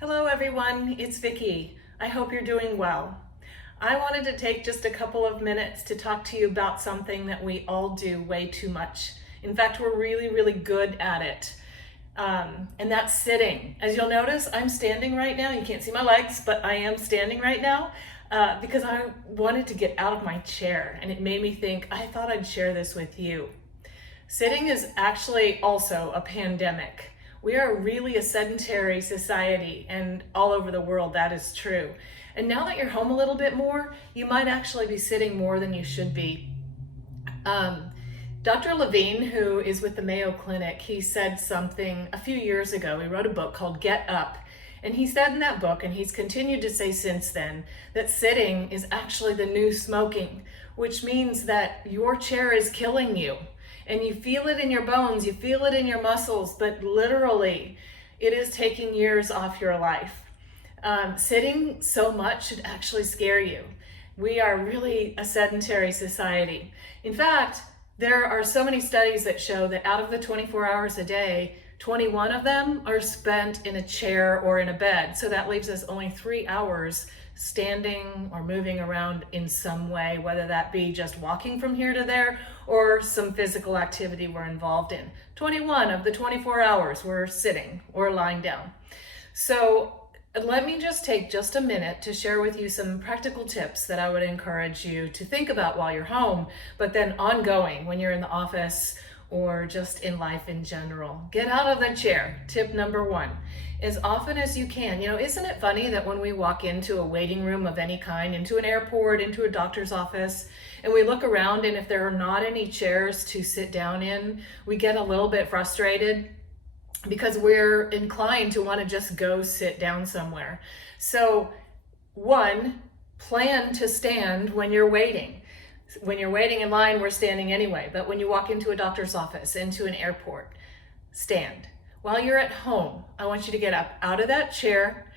Hello everyone, it's Vicki. I hope you're doing well. I wanted to take just a couple of minutes to talk to you about something that we all do way too much. In fact, we're really good at it. And that's sitting. As you'll notice, I'm standing right now. You can't see my legs, but I am standing right now because I wanted to get out of my chair, and it made me think, I thought I'd share this with you. Sitting is actually also a pandemic. We are really a sedentary society, and all over the world that is true. And now that you're home a little bit more, you might actually be sitting more than you should be. Dr. Levine, who is with the Mayo Clinic, he said something a few years ago. He wrote a book called Get Up. And he said in that book, and he's continued to say since then, that sitting is actually the new smoking, which means that your chair is killing you. And you feel it in your bones, you feel it in your muscles, but literally it is taking years off your life. Sitting so much should actually scare you. We are really a sedentary society. In fact, there are so many studies that show that out of the 24 hours a day, 21 of them are spent in a chair or in a bed. So that leaves us only 3 hours standing or moving around in some way, whether that be just walking from here to there or some physical activity we're involved in. 21 of the 24 hours we're sitting or lying down. So let me just take just a minute to share with you some practical tips that I would encourage you to think about while you're home, but then ongoing when you're in the office or just in life in general. Get out of the chair. Tip number 1. As often as you can. Isn't it funny that when we walk into a waiting room of any kind, into an airport, into a doctor's office, and we look around, and if there are not any chairs to sit down in, we get a little bit frustrated because we're inclined to want to just go sit down somewhere. So 1, plan to stand when you're waiting. When you're waiting in line, we're standing anyway, but when you walk into a doctor's office, into an airport, stand. While you're at home, I want you to get up out of that chair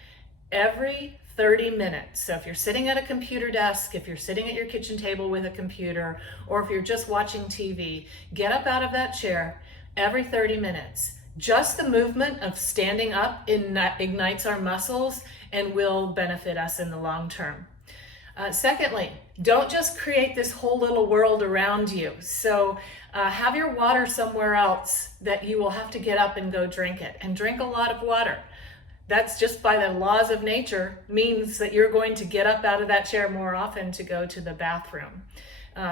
every 30 minutes. So if you're sitting at a computer desk, if you're sitting at your kitchen table with a computer, or if you're just watching TV, get up out of that chair every 30 minutes. Just the movement of standing up ignites our muscles and will benefit us in the long term. Secondly, don't just create this whole little world around you. So have your water somewhere else that you will have to get up and go drink it, and drink a lot of water. That's just by the laws of nature means that you're going to get up out of that chair more often to go to the bathroom.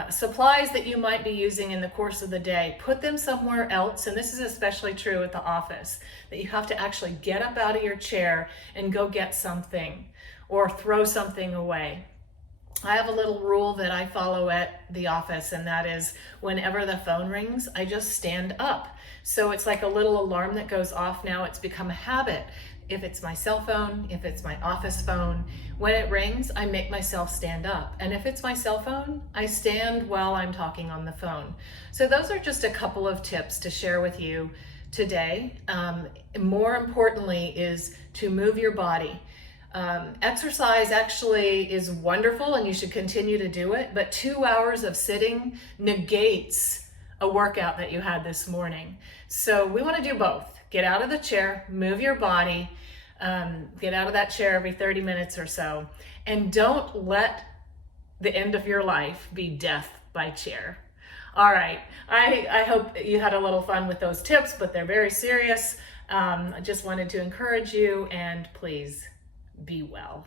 Supplies that you might be using in the course of the day, put them somewhere else, and this is especially true at the office, that you have to actually get up out of your chair and go get something or throw something away. I have a little rule that I follow at the office, and that is whenever the phone rings, I just stand up. So it's like a little alarm that goes off now. It's become a habit. If it's my cell phone, if it's my office phone, when it rings, I make myself stand up. And if it's my cell phone, I stand while I'm talking on the phone. So those are just a couple of tips to share with you today. More importantly is to move your body. Exercise actually is wonderful and you should continue to do it, but 2 hours of sitting negates a workout that you had this morning. So we want to do both. Get out of the chair, move your body, get out of that chair every 30 minutes or so, and don't let the end of your life be death by chair. All right, I hope you had a little fun with those tips, but they're very serious. I just wanted to encourage you, and please be well.